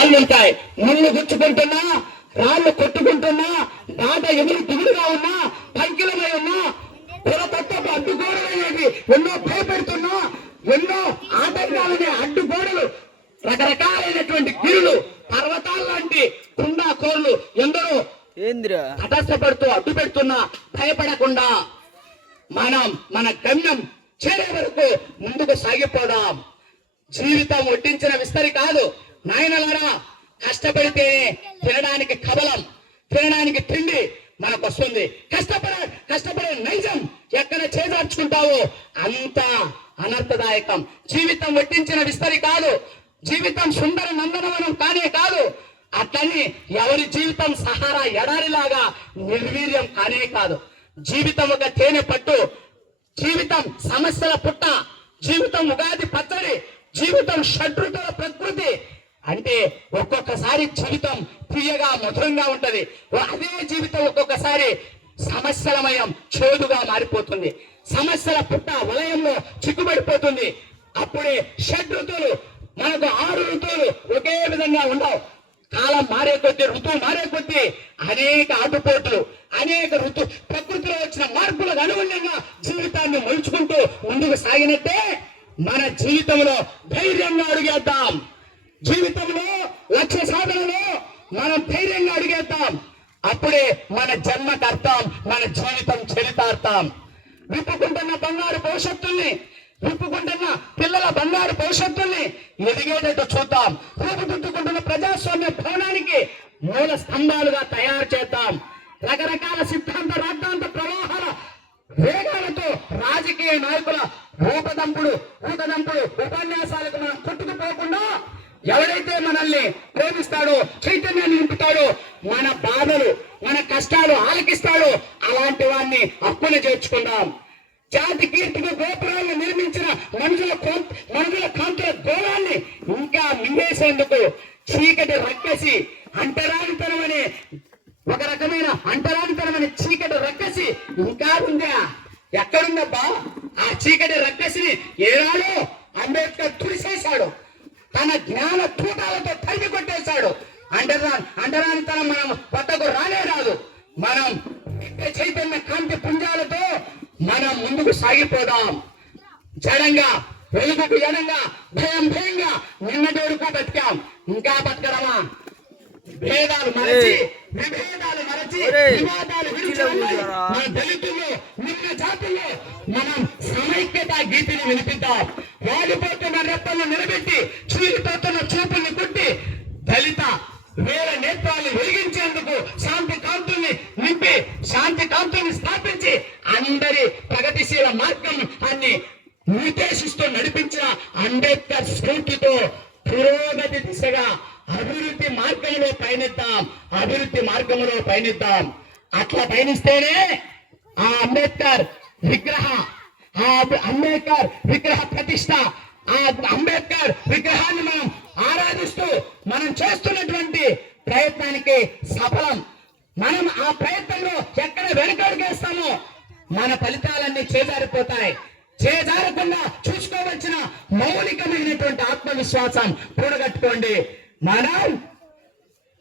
రాళ్ళు ఉంటాయి, ముళ్ళు గుచ్చుకుంటున్నా, రాళ్ళు కొట్టుకుంటున్నా, బాట ఎదురు దిగులుగా ఉన్నా, పంకిలమై ఉన్నా, పొరతత్వపు అడ్డుగోడలనేవి ఎన్నో భయపెడుతున్నా, ఎన్నో ఆటంకాలనే అడ్డుగోడలు, రకరకాలైనటువంటి గిరులు, పర్వతాల లాంటి కుండ కోళ్ళు ఎందరో తటస్థపడుతూ అడ్డు పెడుతున్నా భయపడకుండా మనం మన గమ్యం చేరే వరకు ముందుకు సాగిపోదాం. జీవితం వడ్డించిన విస్తరి కాదు నాయనలారా. కష్టపడితేనే తినడానికి కబలం, తినడానికి తిండి మనకు వస్తుంది. కష్టపడే నైజం ఎక్కడ చేజార్చుకుంటావో అంత అనర్థదాయకం. జీవితం వడ్డించిన విస్తరి కాదు, జీవితం సుందర నందనవనం కానే కాదు. అట్లని ఎవరి జీవితం సహారా ఎడారిలాగా నిర్వీర్యం కానే కాదు. జీవితం ఒక తేనె పట్టు, జీవితం సమస్యల పుట్ట, జీవితం ఉగాది పచ్చడి, జీవితం షడ్రుతుల ప్రకృతి. అంటే ఒక్కొక్కసారి జీవితం తీయగా మధురంగా ఉంటది, అదే జీవితం ఒక్కొక్కసారి సమస్యలమయం చేదుగా మారిపోతుంది. సమస్యల పుట్ట వలయంలో చిక్కుబడిపోతుంది. అప్పుడే షడ్రుతులు, మనకు 6 ఋతువులు ఒకే విధంగా ఉండవు. కాలం మారే కొద్దీ, ఋతువు మారే కొద్దీ అనేక ఆటుపోట్లు, అనేక ప్రకృతిలో వచ్చిన మార్పులకు అనుగుణంగా జీవితాన్ని మలుచుకుంటూ ముందుకు సాగినట్టే మన జీవితంలో ధైర్యంగా అడుగేద్దాం. జీవితంలో లక్ష్య సాధనలో మనం ధైర్యంగా అడుగేద్దాం. అప్పుడే మన జన్మకు అర్థం, మన జీవితం చరితార్థం. విప్పుకుంటున్న బంగారు భవిష్యత్తుల్ని, విప్పుకుంటున్న పిల్లల బంగారు భవిష్యత్తుల్ని ఎదిగేటట్టు చూద్దాం. రూపుదిద్దుకుంటున్న ప్రజాస్వామ్య భవనానికి మూల స్తంభాలుగా తయారు చేద్దాం. రకరకాల సిద్ధాంత రాద్ధాంత ప్రవాహాల వేగాలతో రాజకీయ నాయకుల ఊకదంపుడు ఉపన్యాసాలకు మనం కొట్టుకుపోకుండా, ఎవరైతే మనల్ని ప్రేమిస్తాడో, చైతన్యాన్ని నింపుతాడో, మన బాధలు మన కష్టాలు ఆలకిస్తాడో అలాంటి వాడిని అప్పున చేర్చుకుందాం. జాతి కీర్తికి గోపురాలను నిర్మించిన మనుషుల కాంతుల గోళాన్ని ఇంకా మింగేసేందుకు చీకటి రక్కసి అంటరానితనం అనే ఒక రకమైన అంటరానితనం అనే చీకటి రక్కసి ఇంకా ఉందా? ఎక్కడుందబ్బా ఆ చీకటి రక్కసిని? ఏనాడో అంబేద్కర్ తుడిసేశాడు, తన జ్ఞాన తూటాలతో తరిమి కొట్టేశాడు. అంటరానితనం మనం వద్దకు రానే రాదు. మనం చైతన్య కాంతి పుంజాలతో మనం ముందుకు సాగిపోదాం. జడంగా, వెలుగుకు ఎడంగా, భయంగా నిన్నటి వరకు బతికాం, ఇంకా బతకడమా? భేదాలు మరచి, విభేదాలు మరచి, వివాదాలు విడిచి మన దళితుల్లో, నిన్న జాతుల్లో మనం సమైక్యత గీతిని వినిపిద్దాం. వాడిపోతున్న రెప్పలను నిలబెట్టి, చీలిపోతున్న చూపుల్ని కొట్టి, దళిత వేల నేత్రాలు వెలిగించేందుకు శాంతి కాంతుల్ని నింపి, శాంతి కాంతుల్ని స్థాపించి, అందరి ప్రగతిశీల మార్గం అన్ని నిర్దేశిస్తూ నడిపించిన అంబేద్కర్ స్ఫూర్తితో పురోగతి దిశగా అభివృద్ధి మార్గంలో పయనిద్దాం. అట్లా పయనిస్తేనే ఆ అంబేద్కర్ విగ్రహ ప్రతిష్ట, ఆ అంబేద్కర్ విగ్రహాన్ని మనం ఆరాధిస్తూ మనం చేస్తున్నటువంటి ప్రయత్నానికి సఫలం. మనం ఆ ప్రయత్నంలో ఎక్కడ వెనకడుగేస్తామో మన ఫలితాలన్నీ చేజారిపోతాయి. చేజారకుండా చూసుకోవలసిన మౌలికమైనటువంటి ఆత్మవిశ్వాసం కూడగట్టుకోండి.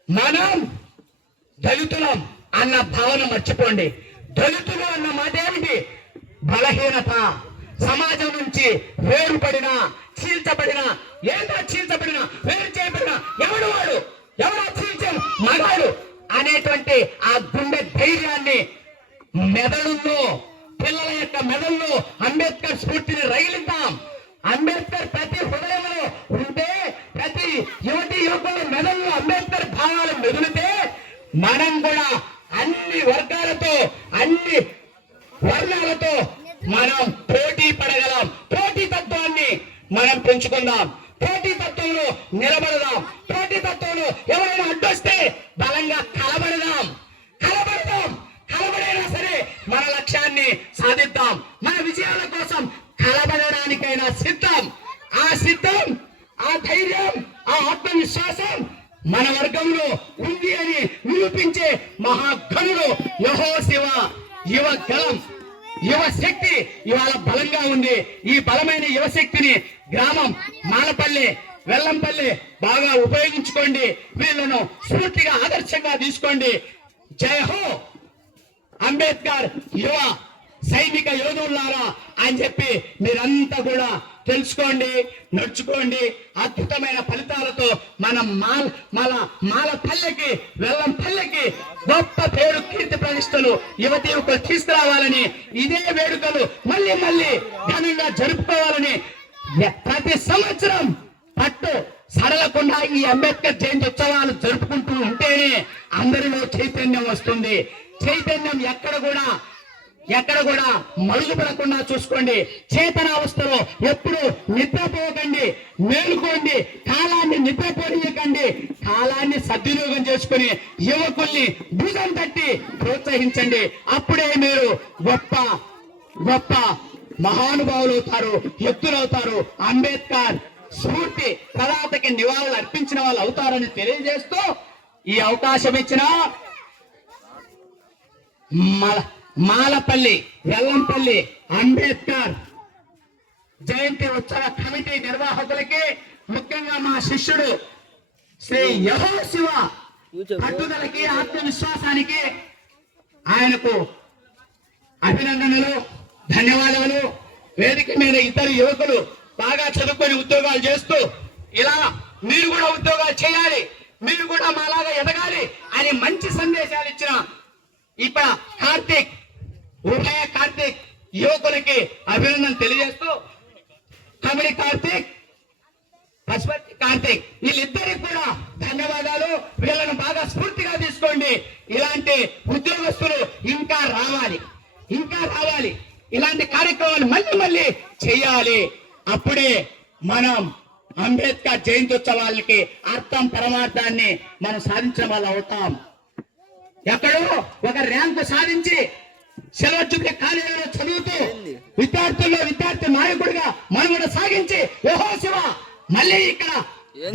మనం దళితులం అన్న భావన మర్చిపోండి. దళితులు అన్న మాట ఏమిటి? బలహీనత, సమాజం నుంచి వేరుపడిన, చీల్చబడిన, వేరు చేయబడిన ఎవడు వాడు, ఎవరు చీల్చే మగాడు అనేటువంటి ఆ గుండె ధైర్యాన్ని మెదడుల్లో, పిల్లల యొక్క మెదడుల్లో అంబేద్కర్ స్ఫూర్తిని రగిలిద్దాం. అంబేద్కర్ ప్రతి హృదయంలో ఉంటే, ప్రతి యువకుల మెదడులో అంబేద్కర్ భావాలు మెదిలితే మనం కూడా అన్ని వర్గాలతో, అన్ని వర్ణాలతో మనం పోటీ పడగలం. పోటీ తత్వాన్ని మనం పెంచుకుందాం. పోటీ తత్వంలో నిలబడదాం. పోటీ తత్వంలో ఎవరైనా అడ్డొస్తే బలంగా కలబడదాం. కలబడైనా సరే మన లక్ష్యాన్ని సాధిద్దాం. మన విజయాల కోసం కలబడడానికైనా సిద్ధం. ఆ ధైర్యం, ఆ ఆత్మవిశ్వాసం మన వర్గంలో ఉంది అని నిరూపించే మహాగణుడు యెహోషువ. యువ శక్తి ఇవాళ బలంగా ఉంది. ఈ బలమైన యువశక్తిని గ్రామం మాలపల్లి, వెల్లంపల్లి, బాగా ఉపయోగించుకోండి, వీళ్ళను స్ఫూర్తిగా ఆదర్శంగా తీసుకోండి. జై హో అంబేద్కర్ యువ సైనిక యోధులారా అని చెప్పి మీరంతా కూడా తెలుసుకోండి, నడుచుకోండి. అద్భుతమైన ఫలితాలతో మనం మాల పల్లెకి, వెల్లం పల్లెకి గొప్ప పేరు, కీర్తి ప్రతిష్టలు యువతి యువకులు తీసుకురావాలని, ఇదే వేడుకలు మళ్ళీ మళ్ళీ ఘనంగా జరుపుకోవాలని ప్రతి సంవత్సరం పట్టు సడలకుండా ఈ అంబేద్కర్ జయంతి ఉత్సవాలు జరుపుకుంటూ ఉంటేనే అందరిలో చైతన్యం వస్తుంది. చైతన్యం ఎక్కడ కూడా మరుగుపడకుండా చూసుకోండి. చేతనావస్థలో ఎప్పుడు నిద్రపోకండి, మేలుకోండి, కాలాన్ని నిద్రపోనీయకండి. కాలాన్ని సద్వినియోగం చేసుకుని యువకుల్ని భుజం తట్టి ప్రోత్సహించండి. అప్పుడే మీరు గొప్ప గొప్ప మహానుభావులు అవుతారు, ఎత్తులవుతారు. అంబేద్కర్ స్ఫూర్తి ప్రదాతకి నివాళులు అర్పించిన వాళ్ళు అవుతారని తెలియజేస్తూ ఈ అవకాశం ఇచ్చిన మాలపల్లి, వెల్లంపల్లి అంబేద్కర్ జయంతి ఉత్సవ కమిటీ నిర్వాహకులకి, ముఖ్యంగా మా శిష్యుడు శ్రీ యెహోషువ పట్టుదలకి, ఆత్మవిశ్వాసానికి ఆయనకు అభినందనలు, ధన్యవాదాలు. వేదిక మీద ఇద్దరు యువకులు బాగా చదువుకొని ఉద్యోగాలు చేస్తూ ఇలా మీరు కూడా ఉద్యోగాలు చేయాలి, మీరు కూడా మాలాగా ఎదగాలి అని మంచి సందేశాలు ఇచ్చిన ఇప్పుడు కార్తీక్ యువకులకి అభినందన తెలియజేస్తూ, కమిడి పశుపతి కార్తీక్ వీళ్ళిద్దరికి కూడా ధన్యవాదాలు. వీళ్ళను బాగా స్ఫూర్తిగా తీసుకోండి. ఇలాంటి ఉద్యోగస్తులు ఇంకా రావాలి. ఇలాంటి కార్యక్రమాలు మళ్ళీ మళ్ళీ చేయాలి. అప్పుడే మనం అంబేద్కర్ జయంత్యుత్సవాలకి అర్థం, పరమార్థాన్ని మనం సాధించిన వాళ్ళు అవుతాం. ఎక్కడో ఒక ర్యాంకు సాధించి సెలవు కాలేజీలో చదువుతూ విద్యార్థి నాయకుడిగా మనుగడ సాగించి యెహోషువ మళ్ళీ ఇక్కడ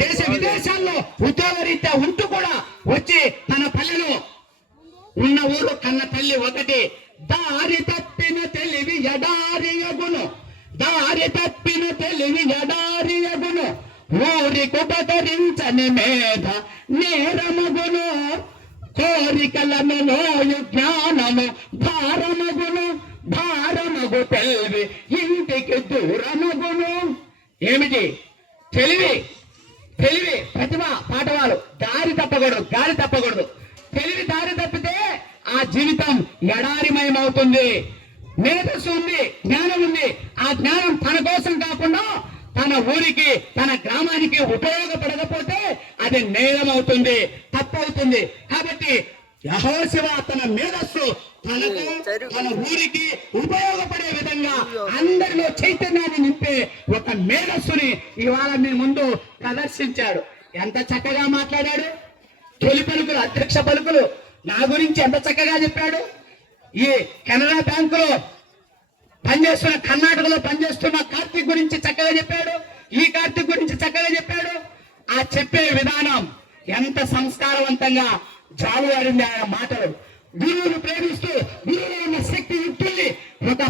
దేశ విదేశాల్లో ఉద్యోగరీత్యా ఉంటూ కూడా వచ్చి తన పల్లెను, ఉన్న ఊరు కన్న తల్లి ఒకటి, దారి తప్పిన తెలివి ఎడారియగును, ఊరికి ఉపకరించని మేధ నేరమగును, కోరికలను జ్ఞానము భారమగు తెలివి ఇంటికి దూరమగును. ఏమిటి తెలివి? ప్రతిభ, పాఠవాలు దారి తప్పకూడదు. తెలివి దారి తప్పితే ఆ జీవితం ఎడారిమయమవుతుంది. మేధస్సు ఉంది, జ్ఞానం ఉంది. ఆ జ్ఞానం తన కోసం కాకుండా తన ఊరికి, తన గ్రామానికి ఉపయోగపడకపోతే అది నేరం అవుతుంది, తప్పవుతుంది. కాబట్టి యెహోషువ తన మేధస్సు తనకు, తన ఊరికి ఉపయోగపడే విధంగా అందరిలో చైతన్యాన్ని నింపే ఒక మేధస్సుని ఇవాళ మీ ముందు ప్రదర్శించాడు. ఎంత చక్కగా మాట్లాడాడు. తొలి పలుకులు, అధ్యక్ష పలుకులు నా గురించి ఎంత చక్కగా చెప్పాడు. ఈ కెనరా బ్యాంకులో పనిచేస్తున్న, కర్ణాటకలో పనిచేస్తున్న కార్తీక్ గురించి చక్కగా చెప్పాడు. ఈ కార్తీక్ గురించి చక్కగా చెప్పాడు. ఆ చెప్పే విధానం ఎంత సంస్కారవంతంగా జాలువారింది ఆయన మాటలు. గురువును ప్రేమిస్తూ గురువులో ఉన్న శక్తి యుక్తుల్ని ఒక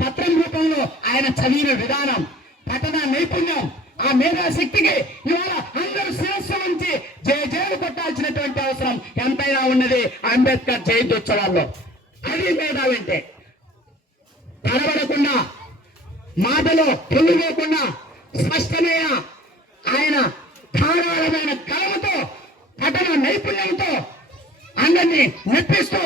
పత్రం రూపంలో ఆయన చదివిన విధానం, పఠన నైపుణ్యం, ఆ మేధాశక్తికి ఇవాళ అందరూ శిరస్సు నుంచి జయజయలు కొట్టాల్సినటువంటి అవసరం ఎంతైనా ఉన్నది అంబేద్కర్ జయంతి ఉత్సవాల్లో. అది మేధావంటే తడబడకుండా, మాటలో పొంగిపోకుండా, స్పష్టమైన ఆయన ధారాళమైన కలముతో, పఠన నైపుణ్యంతో అందరినీ మెప్పిస్తూ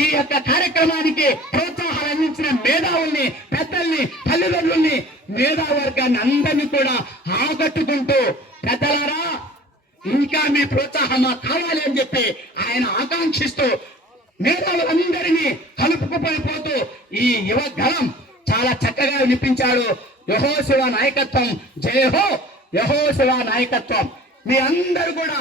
ఈ యొక్క కార్యక్రమానికి ప్రోత్సాహాలు అందించిన మేధావుల్ని, పెద్దల్ని, తల్లిదండ్రుల్ని, మేధావర్గాన్ని అందరినీ కూడా ఆకట్టుకుంటూ, పెద్దలారా ఇంకా మీ ప్రోత్సాహం కావాలి అని చెప్పి ఆయన ఆకాంక్షిస్తూ మేధావులందరినీ కలుపుకుపోయిపోతూ ఈ యువ గళం చాలా చక్కగా వినిపించాడు. యెహోషువ నాయకత్వం, జై హో యెహోషువ నాయకత్వం. మీ అందరూ కూడా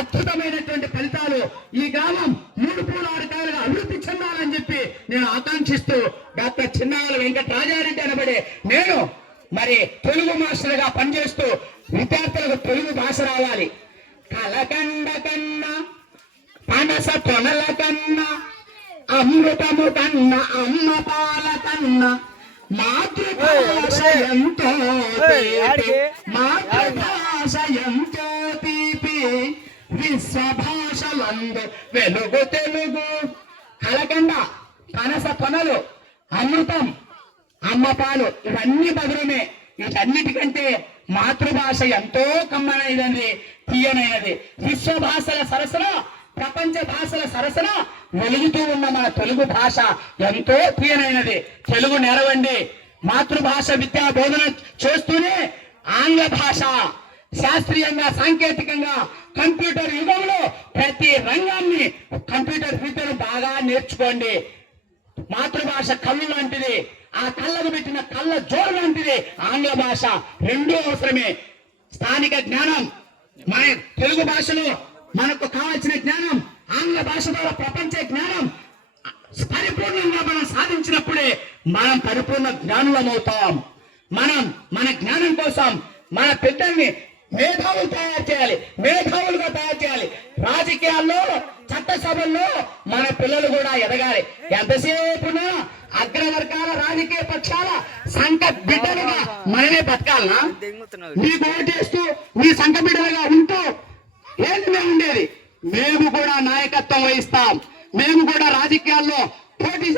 అద్భుతమైనటువంటి ఫలితాలు, ఈ గ్రామం 3 పూల 6 కాలుగా అభివృద్ధి చెందాలని చెప్పి నేను ఆకాంక్షిస్తూ డాక్టర్ చిన్నాల వెంకటరాజారెడ్డి అనబడే నేను మరి తెలుగు మాస్టర్ గా పనిచేస్తూ విద్యార్థులకు తెలుగు భాష రావాలి. కలకండ కన్నా, పనస తొనల కన్నా, అమృతము కన్నా, అమ్మ పాల కన్నా, మాతృభాష ఎంతో తీపి, మాతృభాష ఎంతో తీపి, విశ్వభాషలందు వెలుగు తెలుగు. కలకండ, పనస కొనలు, అమృతం, అమ్మ పాలు ఇవన్నీ మధురమే. వీటన్నిటికంటే మాతృభాష ఎంతో కమ్మనైనది, తీయనైనది. విశ్వభాషల సరసన, ప్రపంచ భాషల సరసన వెలుగుతూ ఉన్న మన తెలుగు భాష ఎంతో తీయనైనది. తెలుగు నెరవండి. మాతృభాష విద్యా బోధన చేస్తూనే ఆంగ్ల భాష శాస్త్రీయంగా, సాంకేతికంగా, కంప్యూటర్ యుగంలో ప్రతి రంగాన్ని కంప్యూటర్ విద్యను బాగా నేర్చుకోండి. మాతృభాష కళ్ళు లాంటిది, ఆ కళ్ళకు పెట్టిన కళ్ళ జోడు లాంటిది ఆంగ్ల భాష. రెండూ అవసరమే. స్థానిక జ్ఞానం, మన తెలుగు భాషలో మనకు కావాల్సిన జ్ఞానం, ఆంగ్ల భాష ద్వారా ప్రపంచ జ్ఞానం పరిపూర్ణంగా మనం సాధించినప్పుడే మనం పరిపూర్ణ జ్ఞానులం అవుతాం. మన జ్ఞానం కోసం మన పిల్లల్ని మేధావులు తయారు చేయాలి, మేధావులుగా తయారు చేయాలి. రాజకీయాల్లో, చట్టసభల్లో మన పిల్లలు కూడా ఎదగాలి. ఎంతసేపునా అగ్రవర్గాల రాజకీయ పక్షాల సంఘ బిడ్డలుగా మనమే బతకాలనా? మీకు ఓటేస్తూ మీ సంఘ బిడ్డలుగా ఉంటూ ఏంటి మేము ఉండేది? మేము కూడా నాయకత్వం వహిస్తాం. మేము కూడా రాజకీయాల్లో పోటీ